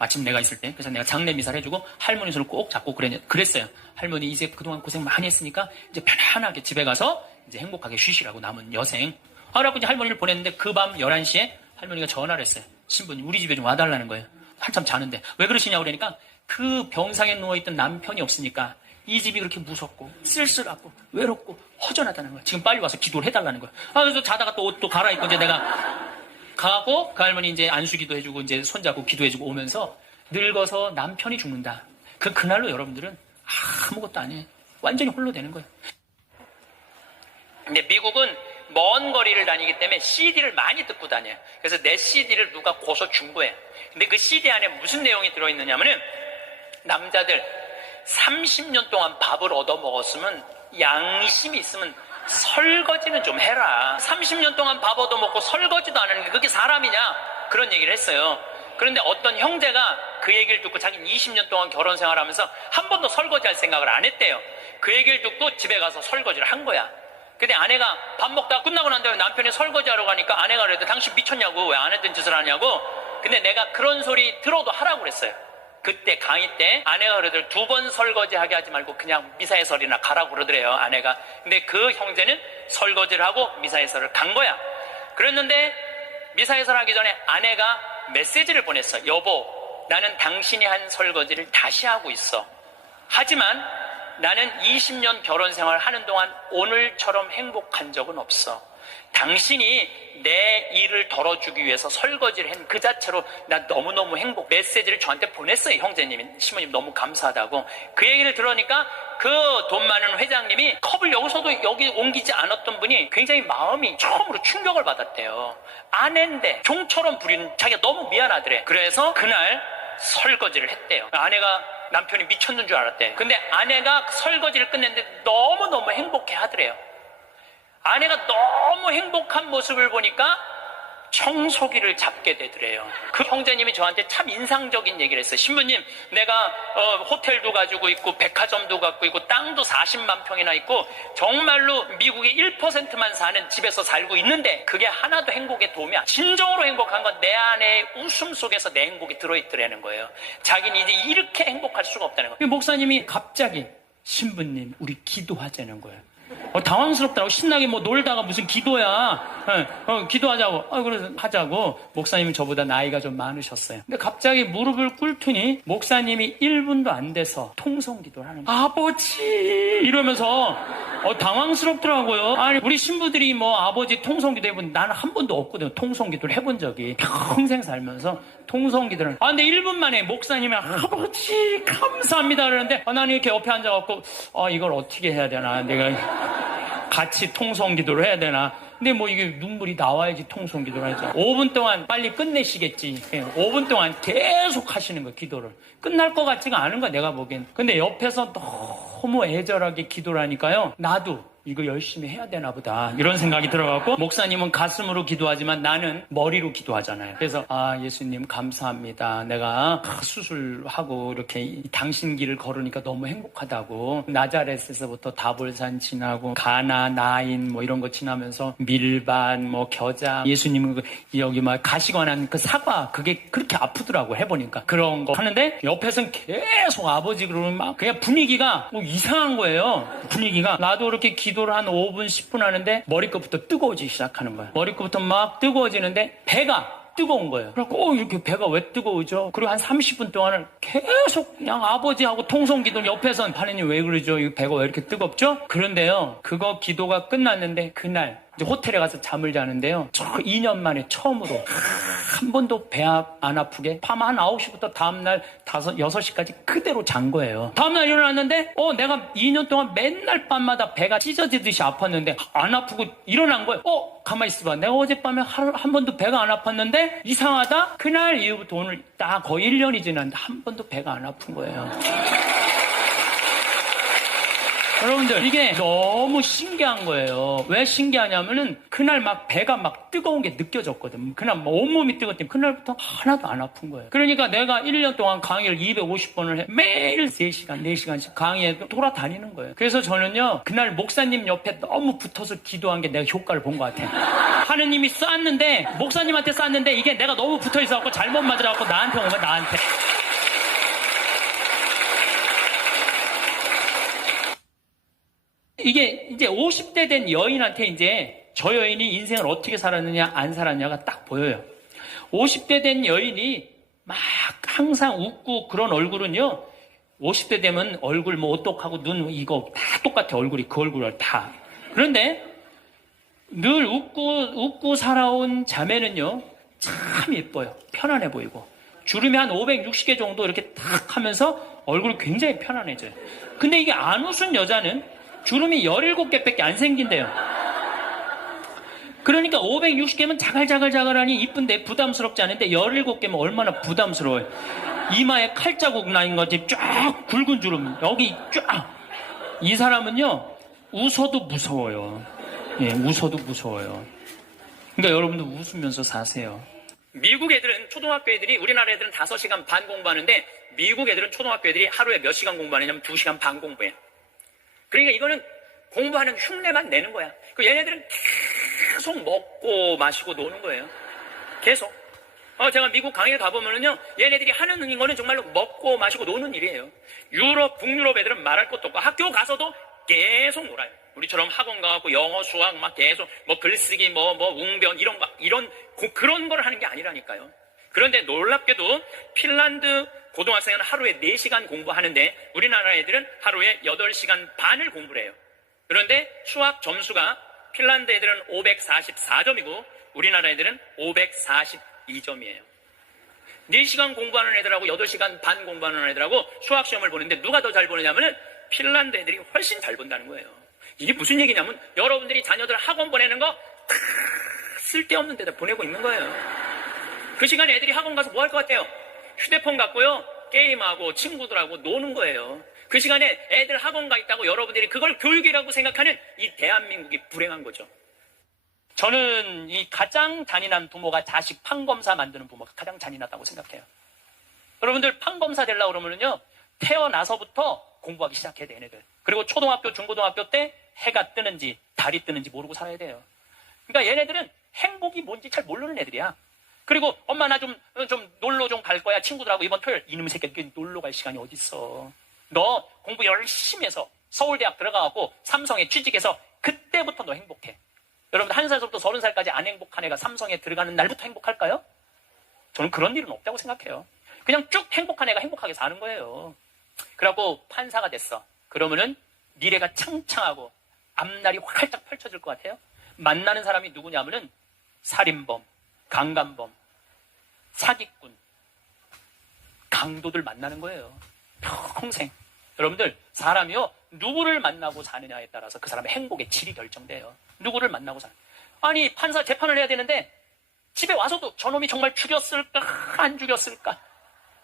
마침 내가 있을 때. 그래서 내가 장례 미사를 해주고 할머니 손을 꼭 잡고 그랬어요. 할머니 이제 그동안 고생 많이 했으니까 이제 편안하게 집에 가서 이제 행복하게 쉬시라고 남은 여생. 할아버지 할머니를 보냈는데 그 밤 11시에 할머니가 전화를 했어요. 신부님 우리 집에 좀 와달라는 거예요. 한참 자는데. 왜 그러시냐고 그러니까 그 병상에 누워있던 남편이 없으니까 이 집이 그렇게 무섭고 쓸쓸하고 외롭고 허전하다는 거예요. 지금 빨리 와서 기도를 해달라는 거예요. 그래서 자다가 또 옷도 갈아입고 이제 내가 가고 그 할머니 이제 안수기도 해주고 이제 손잡고 기도해주고 오면서 늙어서 남편이 죽는다. 그날로 여러분들은 아무것도 안 해. 완전히 홀로 되는 거예요. 근데 미국은 먼 거리를 다니기 때문에 CD를 많이 듣고 다녀요. 그래서 내 CD를 누가 고소 준 거예요. 근데 그 CD 안에 무슨 내용이 들어있느냐면은 남자들 30년 동안 밥을 얻어먹었으면 양심이 있으면 설거지는 좀 해라. 30년 동안 밥 얻어먹고 설거지도 안 하는 게 그게 사람이냐? 그런 얘기를 했어요. 그런데 어떤 형제가 그 얘기를 듣고 자기는 20년 동안 결혼 생활하면서 한 번도 설거지할 생각을 안 했대요. 그 얘기를 듣고 집에 가서 설거지를 한 거야. 근데 아내가 밥 먹다가 끝나고 난 다음에 남편이 설거지하러 가니까 아내가 그래도 당신 미쳤냐고, 왜 안 했던 짓을 하냐고. 근데 내가 그런 소리 들어도 하라고 그랬어요. 그때 강의 때 아내가 그러더래요. 2번 설거지하게 하지 말고 그냥 미사해설이나 가라고 그러더래요, 아내가. 근데 그 형제는 설거지를 하고 미사해설을 간 거야. 그랬는데 미사해설 하기 전에 아내가 메시지를 보냈어. 여보, 나는 당신이 한 설거지를 다시 하고 있어. 하지만 나는 20년 결혼 생활 하는 동안 오늘처럼 행복한 적은 없어. 당신이 내 일을 덜어주기 위해서 설거지를 한 그 자체로 나 너무너무 행복. 메시지를 저한테 보냈어요, 형제님이. 신부님 너무 감사하다고. 그 얘기를 들으니까 그 돈 많은 회장님이 컵을 여기서도 여기 옮기지 않았던 분이 굉장히 마음이 처음으로 충격을 받았대요. 아내인데 종처럼 부린 자기가 너무 미안하더래. 그래서 그날 설거지를 했대요. 아내가 남편이 미쳤는 줄 알았대. 근데 아내가 설거지를 끝냈는데 너무너무 행복해 하더래요. 아내가 너무 행복한 모습을 보니까 청소기를 잡게 되더래요. 그 형제님이 저한테 참 인상적인 얘기를 했어요. 신부님, 내가 호텔도 가지고 있고 백화점도 갖고 있고 땅도 40만 평이나 있고 정말로 미국의 1%만 사는 집에서 살고 있는데 그게 하나도 행복에 도움이 안 돼. 진정으로 행복한 건 내 안에 웃음 속에서 내 행복이 들어있더라는 거예요. 자기는 이제 이렇게 행복할 수가 없다는 거예요. 목사님이 갑자기 신부님 우리 기도하자는 거예요. 당황스럽더라고. 신나게 뭐 놀다가 무슨 기도야. 기도하자고. 그래서 하자고. 목사님은 저보다 나이가 좀 많으셨어요. 근데 갑자기 무릎을 꿇더니 목사님이 1분도 안 돼서 통성 기도를 하는 거예요. 아버지 이러면서 당황스럽더라고요. 아니 우리 신부들이 뭐 아버지 통성 기도 해본 나는 한 번도 없거든요. 통성 기도를 해본 적이 평생 살면서 통성 기도를. 근데 1분 만에 목사님이 아버지 감사합니다 그러는데 나는 이렇게 옆에 앉아갖고 이걸 어떻게 해야 되나, 내가 같이 통성 기도를 해야 되나. 근데 뭐 이게 눈물이 나와야지 통성 기도를 하죠. 5분 동안 빨리 끝내시겠지. 5분 동안 계속 하시는 거예요, 기도를. 끝날 것 같지가 않은 거야, 내가 보기엔. 근데 옆에서 너무 애절하게 기도를 하니까요, 나도 이거 열심히 해야 되나 보다 이런 생각이 들어갖고, 목사님은 가슴으로 기도하지만 나는 머리로 기도하잖아요. 그래서 예수님 감사합니다. 내가 수술하고 이렇게 당신 길을 걸으니까 너무 행복하다고. 나자렛에서부터 다볼산 지나고 가나, 나인 뭐 이런 거 지나면서 밀반, 뭐 겨자, 예수님은 여기 막 가시관한 그 사과, 그게 그렇게 아프더라고 해보니까. 그런 거 하는데 옆에서는 계속 아버지 그러면 막 그냥 분위기가 뭐 이상한 거예요. 분위기가. 나도 그렇게 기도를 한 5분 10분 하는데 머리끝부터 뜨거워지기 시작하는 거예요. 머리끝부터 막 뜨거워지는데 배가 뜨거운 거예요. 그래서 이렇게 배가 왜 뜨거우죠? 그리고 한 30분 동안은 계속 그냥 아버지하고 통성 기도, 옆에서는 하느님 왜 그러죠? 이 배가 왜 이렇게 뜨겁죠? 그런데요, 그거 기도가 끝났는데 그날 이제 호텔에 가서 잠을 자는데요. 저 2년 만에 처음으로 한 번도 배 안 아프게 밤 한 9시부터 다음날 6시까지 그대로 잔 거예요. 다음날 일어났는데 내가 2년 동안 맨날 밤마다 배가 찢어지듯이 아팠는데 안 아프고 일어난 거예요. 가만히 있어봐. 내가 어젯밤에 한 번도 배가 안 아팠는데 이상하다? 그날 이후부터 오늘 딱 거의 1년이 지났는데 한 번도 배가 안 아픈 거예요. 여러분들 이게 너무 신기한 거예요. 왜 신기하냐면은 그날 막 배가 막 뜨거운 게 느껴졌거든. 그날 막 온몸이 뜨겁더니 그날부터 하나도 안 아픈 거예요. 그러니까 내가 1년 동안 강의를 250번을 해 매일 3시간 4시간씩 강의에 돌아다니는 거예요. 그래서 저는요 그날 목사님 옆에 너무 붙어서 기도한 게 내가 효과를 본 것 같아요. 하느님이 쐈는데 목사님한테 쐈는데 이게 내가 너무 붙어 있어갖고 잘못 맞으라고 나한테 오면 나한테. 이게 이제 50대 된 여인한테 이제 저 여인이 인생을 어떻게 살았느냐 안 살았냐가 딱 보여요. 50대 된 여인이 막 항상 웃고 그런 얼굴은요 50대 되면 얼굴 뭐 오똑하고 눈 이거 다 똑같아. 얼굴이 그 얼굴을 다. 그런데 늘 웃고 살아온 자매는요 참 예뻐요. 편안해 보이고 주름이 한 560개 정도 이렇게 탁 하면서 얼굴이 굉장히 편안해져요. 근데 이게 안 웃은 여자는 주름이 17개밖에 안 생긴대요. 그러니까 560개면 자갈자갈자갈하니 이쁜데 부담스럽지 않은데 17개면 얼마나 부담스러워요. 이마에 칼자국 나인 거지 쫙 굵은 주름 여기 쫙. 이 사람은요 웃어도 무서워요. 예, 웃어도 무서워요. 그러니까 여러분도 웃으면서 사세요. 미국 애들은 초등학교 애들이 우리나라 애들은 5시간 반 공부하는데 미국 애들은 초등학교 애들이 하루에 몇 시간 공부하느냐면 2시간 반 공부해. 그러니까 이거는 공부하는 흉내만 내는 거야. 그 얘네들은 계속 먹고 마시고 노는 거예요. 계속. 제가 미국 강의를 가보면은요, 얘네들이 하는 거는 정말로 먹고 마시고 노는 일이에요. 유럽, 북유럽 애들은 말할 것도 없고 학교 가서도 계속 놀아요. 우리처럼 학원 가고 영어, 수학 막 계속 뭐 글쓰기, 뭐 웅변 그런 걸 하는 게 아니라니까요. 그런데 놀랍게도 핀란드 고등학생은 하루에 4시간 공부하는데 우리나라 애들은 하루에 8시간 반을 공부를 해요. 그런데 수학 점수가 핀란드 애들은 544점이고 우리나라 애들은 542점이에요. 4시간 공부하는 애들하고 8시간 반 공부하는 애들하고 수학 시험을 보는데 누가 더 잘 보느냐면은 핀란드 애들이 훨씬 잘 본다는 거예요. 이게 무슨 얘기냐면 여러분들이 자녀들 학원 보내는 거 다 쓸데없는 데다 보내고 있는 거예요. 그 시간에 애들이 학원 가서 뭐 할 것 같아요? 휴대폰 갖고요 게임하고 친구들하고 노는 거예요. 그 시간에 애들 학원 가 있다고 여러분들이 그걸 교육이라고 생각하는 이 대한민국이 불행한 거죠. 저는 이 가장 잔인한 부모가 자식 판검사 만드는 부모가 가장 잔인하다고 생각해요. 여러분들 판검사 되려고 그러면요 태어나서부터 공부하기 시작해야 돼 얘네들. 그리고 초등학교 중고등학교 때 해가 뜨는지 달이 뜨는지 모르고 살아야 돼요. 그러니까 얘네들은 행복이 뭔지 잘 모르는 애들이야. 그리고 엄마 나 좀 놀러 좀 갈 거야 친구들하고 이번 토요일. 이놈의 새끼 놀러 갈 시간이 어딨어. 너 공부 열심히 해서 서울대학 들어가고 삼성에 취직해서 그때부터 너 행복해. 여러분 1살부터 30살까지 안 행복한 애가 삼성에 들어가는 날부터 행복할까요? 저는 그런 일은 없다고 생각해요. 그냥 쭉 행복한 애가 행복하게 사는 거예요. 그래갖고 판사가 됐어. 그러면은 미래가 창창하고 앞날이 활짝 펼쳐질 것 같아요. 만나는 사람이 누구냐면은 살인범, 강간범, 사기꾼, 강도들 만나는 거예요. 평생. 여러분들 사람이요 누구를 만나고 사느냐에 따라서 그 사람의 행복의 질이 결정돼요. 누구를 만나고 사는. 아니 판사 재판을 해야 되는데 집에 와서도 저놈이 정말 죽였을까 안 죽였을까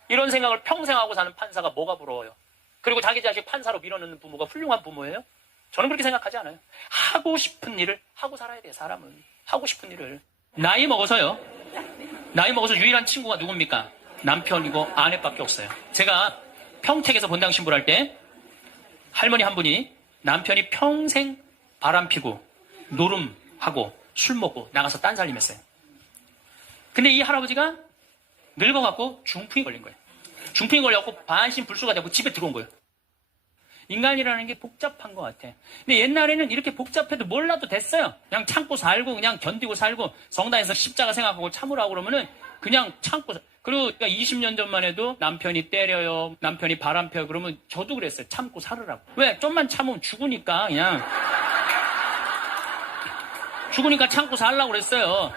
이런 생각을 평생 하고 사는 판사가 뭐가 부러워요. 그리고 자기 자식 판사로 밀어넣는 부모가 훌륭한 부모예요? 저는 그렇게 생각하지 않아요. 하고 싶은 일을 하고 살아야 돼요. 사람은 하고 싶은 일을. 나이 먹어서 유일한 친구가 누굽니까? 남편이고 아내밖에 없어요. 제가 평택에서 본당 신부를 할 때 할머니 한 분이 남편이 평생 바람 피고 노름하고 술 먹고 나가서 딴살림 했어요. 근데 이 할아버지가 늙어갖고 중풍이 걸린 거예요. 중풍이 걸려갖고 반신불수가 되고 집에 들어온 거예요. 인간이라는 게 복잡한 것 같아. 근데 옛날에는 이렇게 복잡해도 몰라도 됐어요. 그냥 참고 살고 그냥 견디고 살고 성당에서 십자가 생각하고 참으라고 그러면은 그냥 참고 그리고 20년 전만 해도 남편이 때려요, 남편이 바람 펴요 그러면 저도 그랬어요. 참고 살으라고. 왜? 좀만 참으면 죽으니까 그냥 죽으니까 참고 살라고 그랬어요.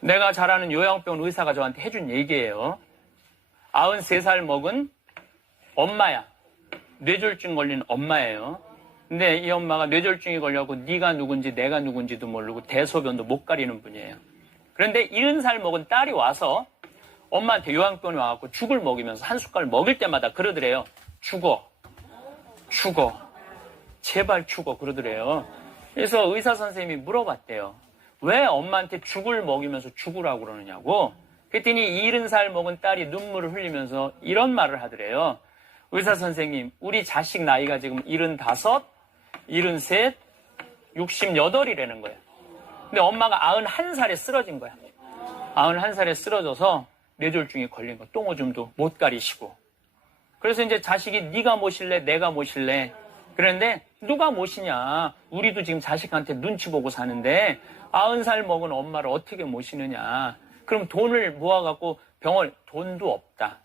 내가 잘 아는 요양병원 의사가 저한테 해준 얘기예요. 93살 먹은 엄마야. 뇌졸중 걸린 엄마예요. 근데 이 엄마가 뇌졸중이 걸려고 네가 누군지 내가 누군지도 모르고 대소변도 못 가리는 분이에요. 그런데 70살 먹은 딸이 와서 엄마한테 요양병원에 와갖고 죽을 먹이면서 한 숟갈 먹일 때마다 그러더래요. 죽어. 죽어. 제발 죽어. 그러더래요. 그래서 의사 선생님이 물어봤대요. 왜 엄마한테 죽을 먹이면서 죽으라고 그러느냐고. 그랬더니 70살 먹은 딸이 눈물을 흘리면서 이런 말을 하더래요. 의사 선생님, 우리 자식 나이가 지금 75, 73, 68이라는 거예요. 근데 엄마가 91살에 쓰러진 거야. 91살에 쓰러져서 뇌졸중에 걸린 거, 똥오줌도 못 가리시고. 그래서 이제 자식이 네가 모실래, 내가 모실래. 그런데 누가 모시냐. 우리도 지금 자식한테 눈치 보고 사는데 90살 먹은 엄마를 어떻게 모시느냐. 그럼 돈을 모아갖고 병원 돈도 없다.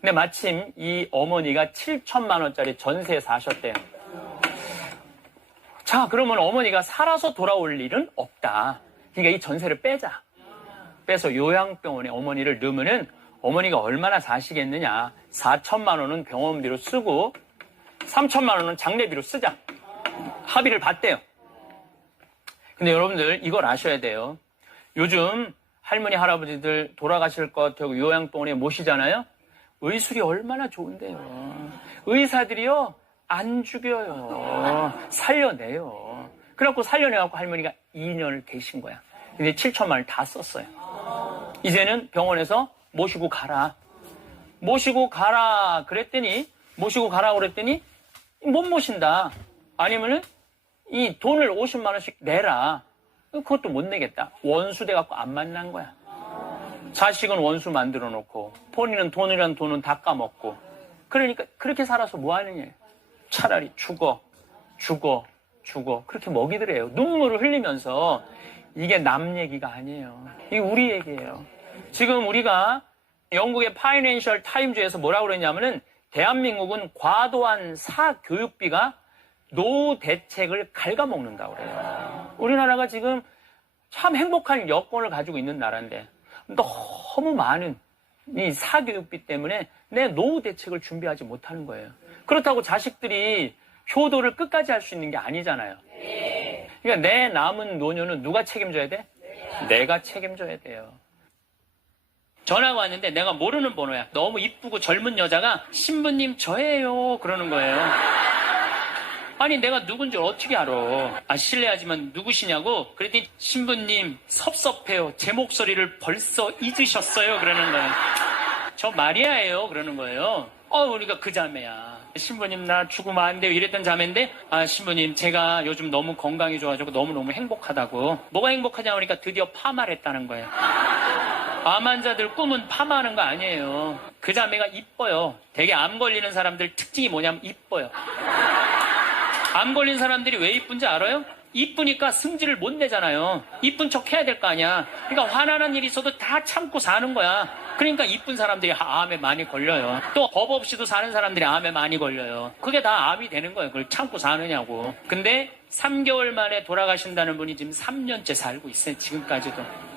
근데 마침 이 어머니가 7천만 원짜리 전세에 사셨대요. 자, 그러면 어머니가 살아서 돌아올 일은 없다. 그러니까 이 전세를 빼자. 빼서 요양병원에 어머니를 넣으면은 어머니가 얼마나 사시겠느냐. 4천만 원은 병원비로 쓰고 3천만 원은 장례비로 쓰자. 합의를 봤대요. 근데 여러분들 이걸 아셔야 돼요. 요즘 할머니, 할아버지들 돌아가실 것 같아요. 요양병원에 모시잖아요. 의술이 얼마나 좋은데요. 의사들이요. 안 죽여요. 살려내요. 그래갖고 살려내갖고 할머니가 2년을 계신 거야. 근데 7천만 원을 다 썼어요. 이제는 병원에서 모시고 가라. 모시고 가라 그랬더니 못 모신다. 아니면은 이 돈을 50만 원씩 내라. 그것도 못 내겠다. 원수 돼갖고 안 만난 거야. 자식은 원수 만들어 놓고 본인은 돈이란 돈은 다 까먹고. 그러니까 그렇게 살아서 뭐 하느냐. 차라리 죽어. 그렇게 먹이더래요. 눈물을 흘리면서. 이게 남 얘기가 아니에요. 이게 우리 얘기예요. 지금 우리가 영국의 파이낸셜 타임즈에서 뭐라고 그랬냐면은 대한민국은 과도한 사교육비가 노후 대책을 갉아먹는다고 그래요. 우리나라가 지금 참 행복한 여건을 가지고 있는 나라인데 너무 많은 이 사교육비 때문에 내 노후 대책을 준비하지 못하는 거예요. 그렇다고 자식들이 효도를 끝까지 할 수 있는 게 아니잖아요. 그러니까 내 남은 노년은 누가 책임져야 돼? 내가 책임져야 돼요. 전화가 왔는데 내가 모르는 번호야. 너무 이쁘고 젊은 여자가 신부님 저예요 그러는 거예요. 아니 내가 누군지 어떻게 알아. 실례하지만 누구시냐고. 그랬더니 신부님 섭섭해요. 제 목소리를 벌써 잊으셨어요 그러는 거예요. 저 마리아예요 그러는 거예요. 우리가 그 자매야. 신부님 나 죽으면 안 돼요 이랬던 자매인데 신부님 제가 요즘 너무 건강이 좋아지고 너무너무 행복하다고. 뭐가 행복하냐 그러니까 드디어 파마를 했다는 거예요. 암 환자들 꿈은 파마하는 거 아니에요. 그 자매가 이뻐요. 되게 암 걸리는 사람들 특징이 뭐냐면 이뻐요. 암 걸린 사람들이 왜 이쁜지 알아요? 이쁘니까 승질을 못 내잖아요. 이쁜 척 해야 될 거 아니야. 그러니까 화나는 일이 있어도 다 참고 사는 거야. 그러니까 이쁜 사람들이 암에 많이 걸려요. 또 법 없이도 사는 사람들이 암에 많이 걸려요. 그게 다 암이 되는 거예요. 그걸 참고 사느냐고. 근데 3개월 만에 돌아가신다는 분이 지금 3년째 살고 있어요. 지금까지도.